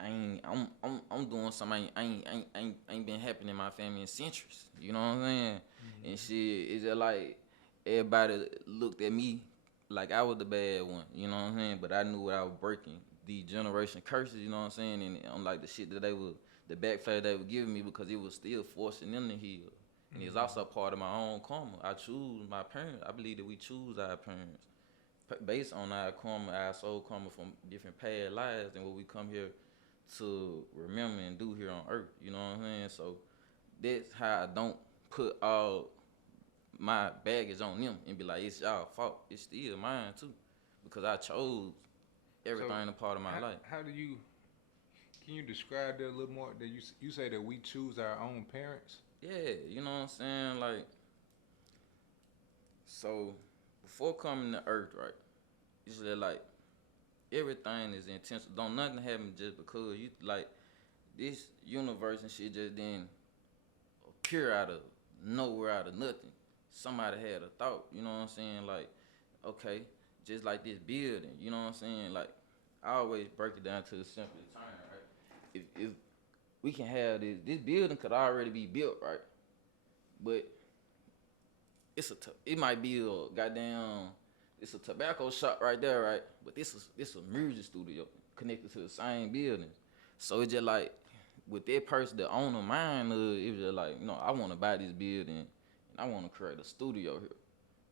I'm doing something ain't been happening in my family in centuries. You know what I'm saying? Mm-hmm. And shit, it's just like everybody looked at me like I was the bad one. You know what I'm saying? But I knew what I was breaking. The generation curses. You know what I'm saying? And unlike the shit that the backfire they were giving me because it was still forcing them to heal. And it's also part of my own karma. I choose my parents. I believe that we choose our parents based on our karma, our soul karma from different past lives and what we come here to remember and do here on earth. You know what I'm saying? So that's how I don't put all my baggage on them and be like, it's y'all fault. It's still mine too. Because I chose everything a part of my life. How do you, can you describe that a little more? That you say that we choose our own parents? Yeah, you know what I'm saying? Like, so before coming to earth, right, it's just like everything is intentional. Don't nothing happen just because you like this universe and shit just didn't appear out of nowhere, out of nothing. Somebody had a thought, you know what I'm saying? Like, okay, just like this building, you know what I'm saying? Like, I always break it down to the simplest term, right? If we can have this building could already be built, right? But it might be a goddamn, it's a tobacco shop right there, right? But this a music studio connected to the same building. So it's just like with that person, the owner mind, it was just like, you know, I want to buy this building and I want to create a studio here.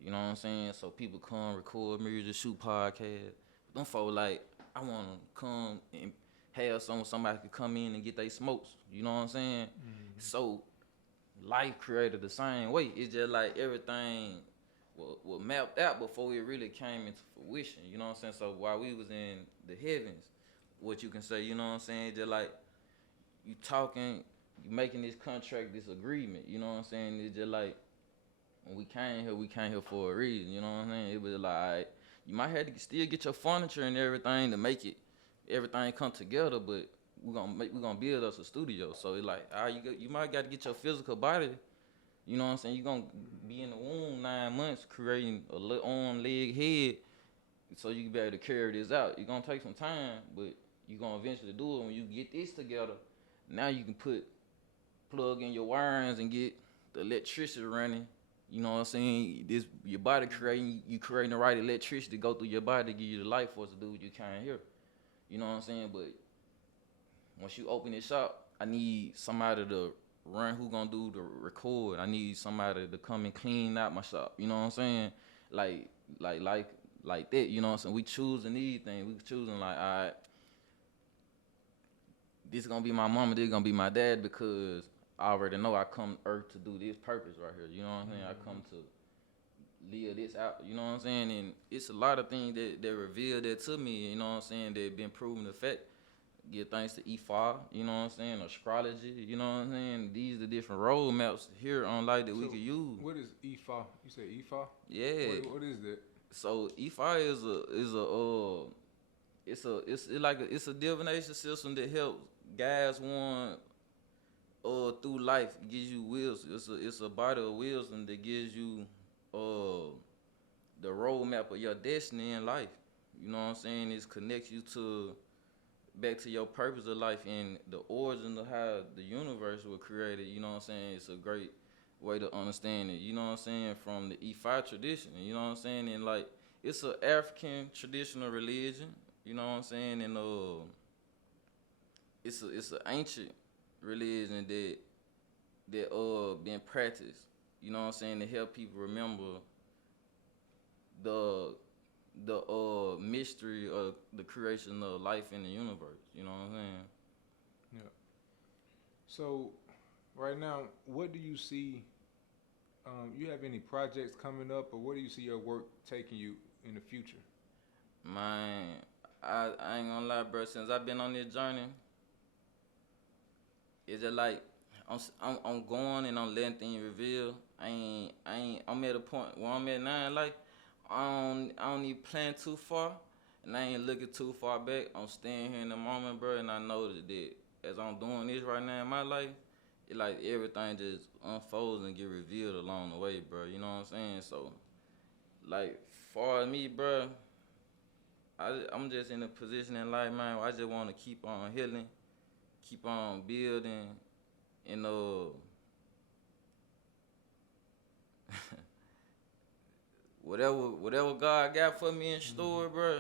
You know what I'm saying? So people come record music, shoot podcasts. Them folks like, I want to come and have somebody could come in and get their smokes. You know what I'm saying? Mm-hmm. So life created the same way. It's just like everything was mapped out before it really came into fruition. You know what I'm saying? So while we was in the heavens, what you can say, you know what I'm saying? Just like you talking, you making this contract, this agreement. You know what I'm saying? It's just like when we came here for a reason. You know what I'm saying? It was like, all right, you might have to still get your furniture and everything to make everything come together, but we're gonna build us a studio. So it's like, all right, you might got to get your physical body. You know what I'm saying? You're gonna be in the womb 9 months creating a arm, leg, head, so you can be able to carry this out. It's gonna take some time, but you're gonna eventually do it. When you get this together, now you can plug in your wirings and get the electricity running. You know what I'm saying? Your body creating the right electricity to go through your body to give you the life force to do what you can here. You know what I'm saying? But once you open this shop, I need somebody to run who gonna do the record. I need somebody to come and clean out my shop. You know what I'm saying? Like that. You know what I'm saying? We choosing these things. We choosing like, all right, this gonna be my mama, this gonna be my dad because I already know I come to earth to do this purpose right here. You know what I'm saying? I come to live this out. You know what I'm saying? And it's a lot of things that revealed that to me. You know what I'm saying? That been proven the fact. Give thanks to Ifa, you know what I'm saying, astrology, you know what I'm saying. These are the different roadmaps here on life that we could use. What is Ifa? You say Ifa? Yeah. What is that? So Ifa it's a divination system that helps guides one through life, gives you wisdom. It's a body of wisdom that gives you the roadmap of your destiny in life. You know what I'm saying? It connects you back to your purpose of life and the origin of how the universe was created. You know what I'm saying? It's a great way to understand it. You know what I'm saying? From the Ifa tradition. You know what I'm saying? And like it's an African traditional religion. You know what I'm saying? And it's an ancient religion that been practiced. You know what I'm saying? To help people remember the mystery of the creation of life in the universe. You know what I'm saying? Yeah. So, right now, what do you see You have any projects coming up, or where do you see your work taking you in the future? Man, I ain't gonna lie, bro. Since I've been on this journey, it's just like I'm going and I'm letting things reveal. I'm at a point where I'm at now in life. I don't even plan too far, and I ain't looking too far back. I'm staying here in the moment, bro, and I know that as I'm doing this right now in my life, it like everything just unfolds and get revealed along the way, bro. You know what I'm saying? So, like, far as me, bro, I'm just in a position in life, man, where I just want to keep on healing, keep on building, and whatever God got for me in store, bro,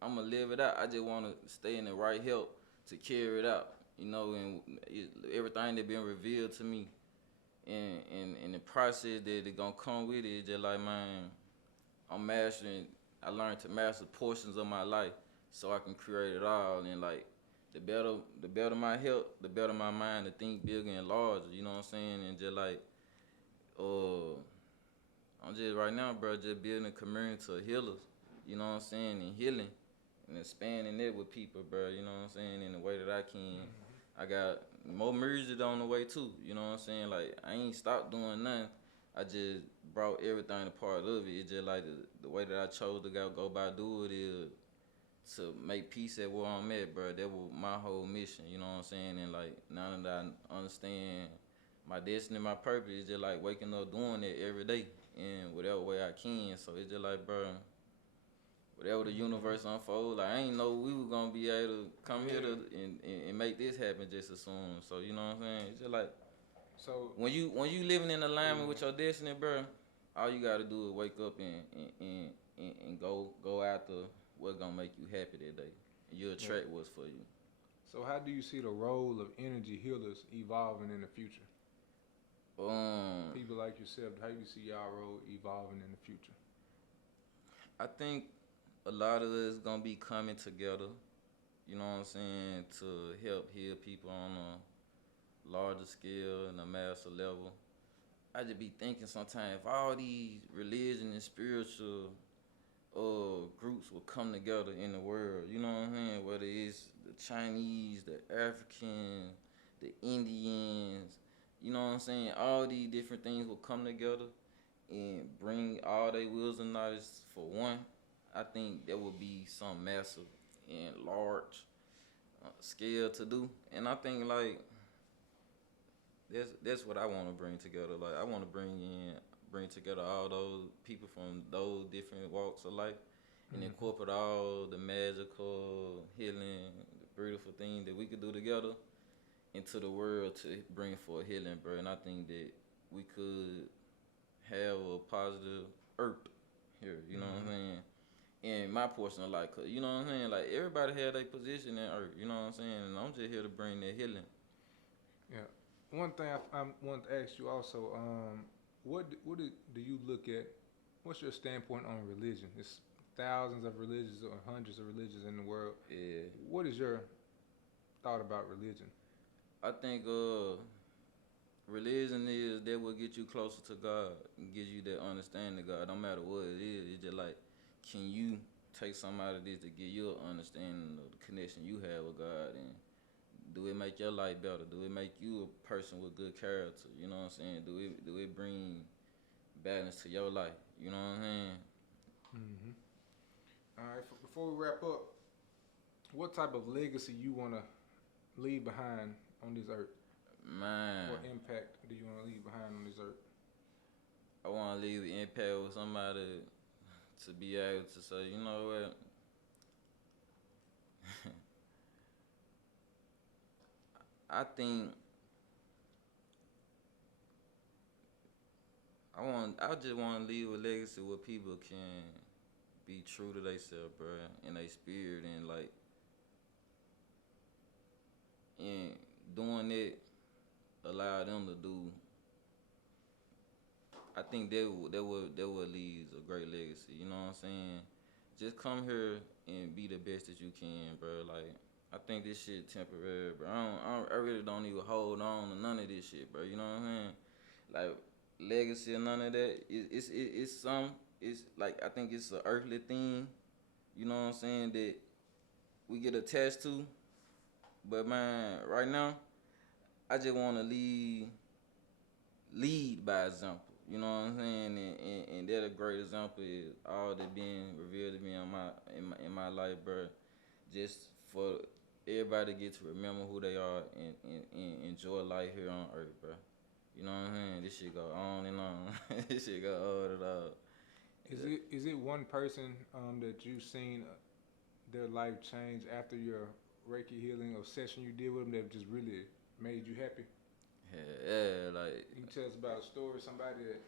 I'ma live it out. I just wanna stay in the right help to carry it out, and everything that been revealed to me, and the process that it gonna come with it, just like, man, I'm mastering. I learned to master portions of my life so I can create it all, and like the better my health, the better my mind to think bigger and larger. You know what I'm saying? And just like, uh. I'm just right now, bro, just building a community of healers, you know what I'm saying, and healing and expanding it with people, bro, you know what I'm saying, in the way that I can. I got more music on the way too, you know what I'm saying, like, I ain't stopped doing nothing. I just brought everything a part of it. It's just like the way that I chose to go by do it is to make peace at where I'm at, bro. That was my whole mission, you know what I'm saying, and like, now that I understand my destiny, my purpose, is just like waking up doing it every day in whatever way I can. So it's just like, bro, whatever the universe unfold, like, I ain't know we were gonna be able to come here and make this happen just as soon. So you know what I'm saying? It's just like, So when you living in alignment with your destiny, bro, all you gotta do is wake up and go after what's gonna make you happy that day. And you attract what's for you. So how do you see the role of energy healers evolving in the future? People like yourself, how you see y'all role evolving in the future? I think a lot of it is gonna be coming together, you know what I'm saying, to help heal people on a larger scale and a massive level. I just be thinking sometimes if all these religion and spiritual groups will come together in the world, you know what I'm saying? Whether it's the Chinese, the Africans, the Indians, you know what I'm saying? All these different things will come together and bring all their wills and knowledge for one. I think that would be some massive and large scale to do, and I think like that's what I want to bring together. Like I want to bring together all those people from those different walks of life, and incorporate all the magical, healing, the beautiful things that we could do together into the world to bring forth healing, bro. And I think that we could have a positive earth here. You know what I'm saying? In my portion of life, 'cause you know what I'm saying. Like everybody had their position in earth. You know what I'm saying? And I'm just here to bring that healing. Yeah. One thing I want to ask you also, do you look at? What's your standpoint on religion? It's thousands of religions or hundreds of religions in the world. Yeah. What is your thought about religion? I think religion is that will get you closer to God and gives you that understanding of God, no matter what it is. It's just like, can you take some out of this to give you an understanding of the connection you have with God, and do it make your life better? Do it make you a person with good character? You know what I'm saying? Do it bring balance to your life? You know what I'm saying? Mm-hmm. All right. Before we wrap up, what type of legacy you want to leave behind on this earth? Man, What impact do you want to leave behind on this earth? I want to leave the impact with somebody to be able to say, you know what? I think I just want to leave a legacy where people can be true to themselves, bro, and their spirit, and like, and doing it allow them to do. I think that would leave a great legacy. You know what I'm saying? Just come here and be the best that you can, bro. Like, I think this shit temporary, bro. I really don't even hold on to none of this shit, bro. You know what I'm saying? Like, legacy or none of that. It's some. It's like I think it's an earthly thing. You know what I'm saying, that we get attached to. But man, right now, I just want to lead by example. You know what I'm saying, and that a great example is all that being revealed to me in my life, bro. Just for everybody to get to remember who they are and enjoy life here on earth, bro. You know what I'm saying? This shit go on and on. This shit go on and on. Is it one person that you've seen their life change after your Reiki healing or session you did with them that just really made you happy? Yeah, like You can tell us about a story, somebody that.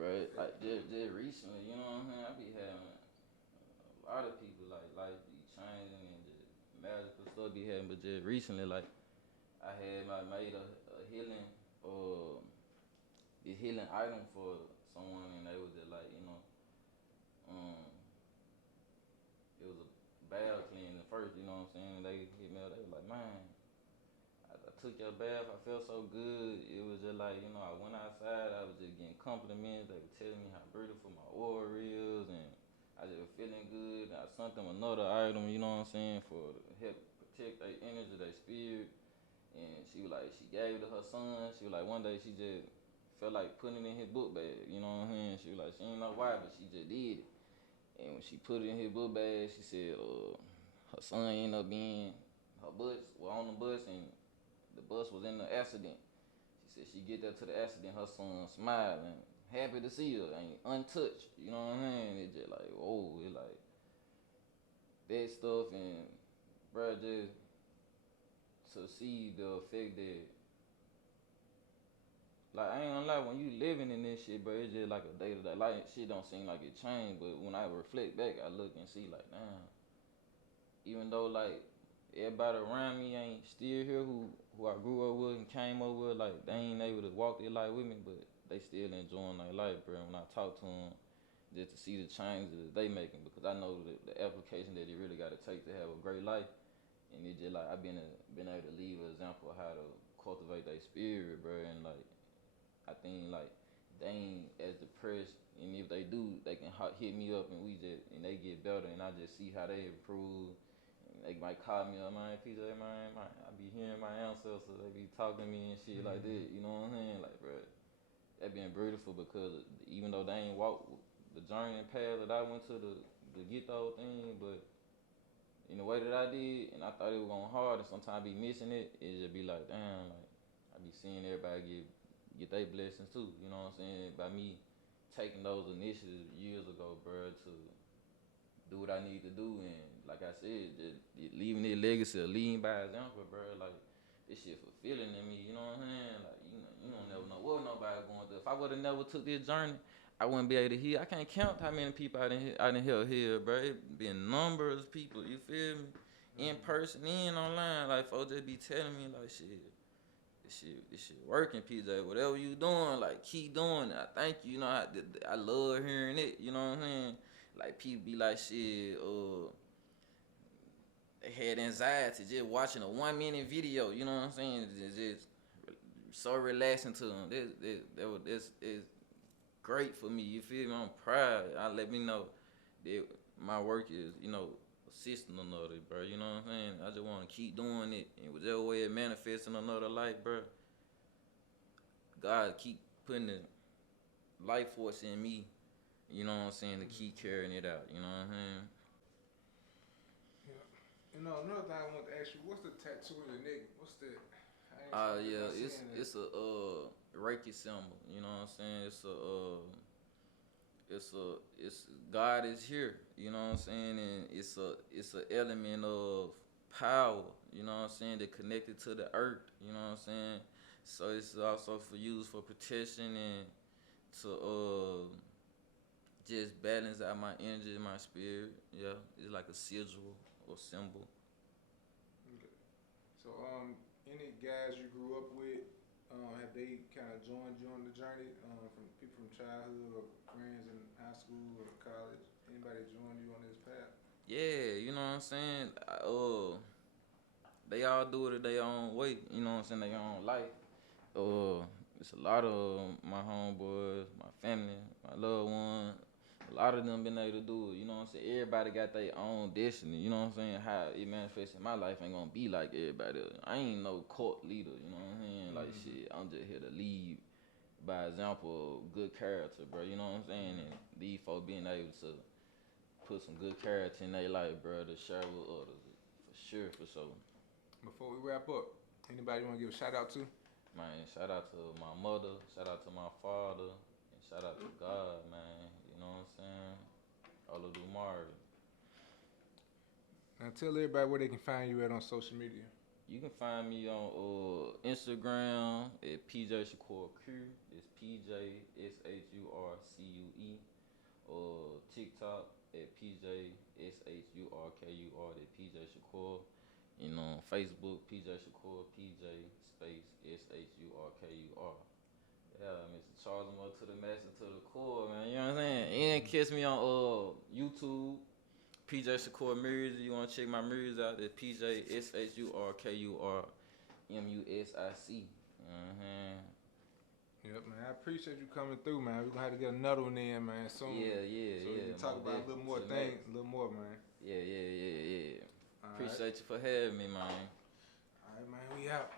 bro, like just recently, you know what I'm saying? I be having a lot of people like life be changing and just magical stuff be happening, but just recently, like I had like made a healing this healing item for someone, and they was just like, um, it was a bath cleaning first, you know what I'm saying? And they hit me up, they was like, man, I took your bath, I felt so good. It was just like, I went outside, I was just getting compliments. They were telling me how beautiful my aura is, and I just was feeling good. I sent them another item, you know what I'm saying, for to help protect their energy, their spirit. And she was like, she gave it to her son. She was like, one day she just felt like putting it in his book bag, you know what I'm saying? She was like, she didn't know why, but she just did it. And when she put it in his book bag, she said, her son ended up being, her bus were on the bus, and the bus was in the accident. She said she get there to the accident, her son smiling, happy to see her, ain't untouched. You know what I mean? It just like, whoa, it like that stuff, and bro, just to see the effect that, like, I ain't gonna lie, when you living in this shit, bro, it's just like a day to day. Like, shit don't seem like it changed, but when I reflect back, I look and see like, damn, even though like everybody around me ain't still here who I grew up with and came up with, like they ain't able to walk their life with me, but they still enjoying their life, bro. When I talk to them, just to see the changes that they making, because I know the application that they really got to take to have a great life, and it just like I've been able to leave an example of how to cultivate their spirit, bro, and like I think like they ain't as depressed, and if they do, they can hit me up and they get better, and I just see how they improve. They might call me up, man, PJ, man, I be hearing my ancestors, they be talking to me and shit like that, you know what I'm saying? Like, bro, that been beautiful, because even though they ain't walked the journey and path that I went to get the whole thing, but in the way that I did, and I thought it was going hard, and sometimes I be missing it, it just be like, damn, like, I be seeing everybody get their blessings too, you know what I'm saying? By me taking those initiatives years ago, bro, to do what I need to do, and like I said, just leaving their legacy, leading by example, bro. Like this shit fulfilling in me, you know what I'm saying? Like you don't never know what nobody going through. If I would have never took this journey, I wouldn't be able to heal. I can't count how many people I didn't help heal, bro. It been numbers of people, you feel me? In person, and online, like folks just be telling me like this shit working, PJ. Whatever you doing, like keep doing it. I thank you. You know, I love hearing it. You know what I'm saying? Like people be like, shit, they had anxiety just watching a 1 minute video. You know what I'm saying? It's just so relaxing to them. This is great for me. You feel me? I'm proud. I let me know that my work is, assisting another, bro. You know what I'm saying? I just want to keep doing it, and whichever way it manifests in another life, bro. God keep putting the life force in me. You know what I'm saying? To keep carrying it out. You know what I'm saying? Yeah. Another thing I want to ask you, what's the tattoo on your neck? What's that? Yeah, it's a Reiki symbol. You know what I'm saying? It's God is here. You know what I'm saying? And it's a element of power. You know what I'm saying? That connected to the earth. You know what I'm saying? So it's also used for protection and to just balance out my energy and my spirit. Yeah, it's like a sigil or symbol. Okay. So, any guys you grew up with, have they kind of joined you on the journey? From people from childhood or friends in high school or college? Anybody join you on this path? Yeah, you know what I'm saying? They all do it their own way. You know what I'm saying? Their own life. It's a lot of my homeboys, my family, my loved ones. A lot of them been able to do it. You know what I'm saying? Everybody got their own destiny. You know what I'm saying? How it manifests in my life ain't gonna be like everybody else. I ain't no cult leader. You know what I'm saying? Like shit, I'm just here to lead by example of good character, bro. You know what I'm saying? And these folks being able to put some good character in their life, bro, to share with others. For sure, for sure. Before we wrap up, anybody want to give a shout out to? Man, shout out to my mother, shout out to my father, and shout out to God, man. You know what I'm saying? All of the Mari. Now tell everybody where they can find you at on social media. You can find me on Instagram at PJ Shurkur. It's PJSHURCUE. Or TikTok at PJSHURKUR. That PJ Shurkur. You know, Facebook PJ Shurkur. PJ space SHURKUR. Yeah, Mr. Charles him up to the master to the core, man. You know what I'm saying? And catch me on YouTube. PJ Shurkur Music. You want to check my music out? It's PJ SHURKUR MUSIC. Yep, man. I appreciate you coming through, man. We're gonna have to get another one in, man, soon. Yeah. So we can talk about a little more things, a little more, man. Yeah. All Appreciate you for having me, man. All right, man. We out.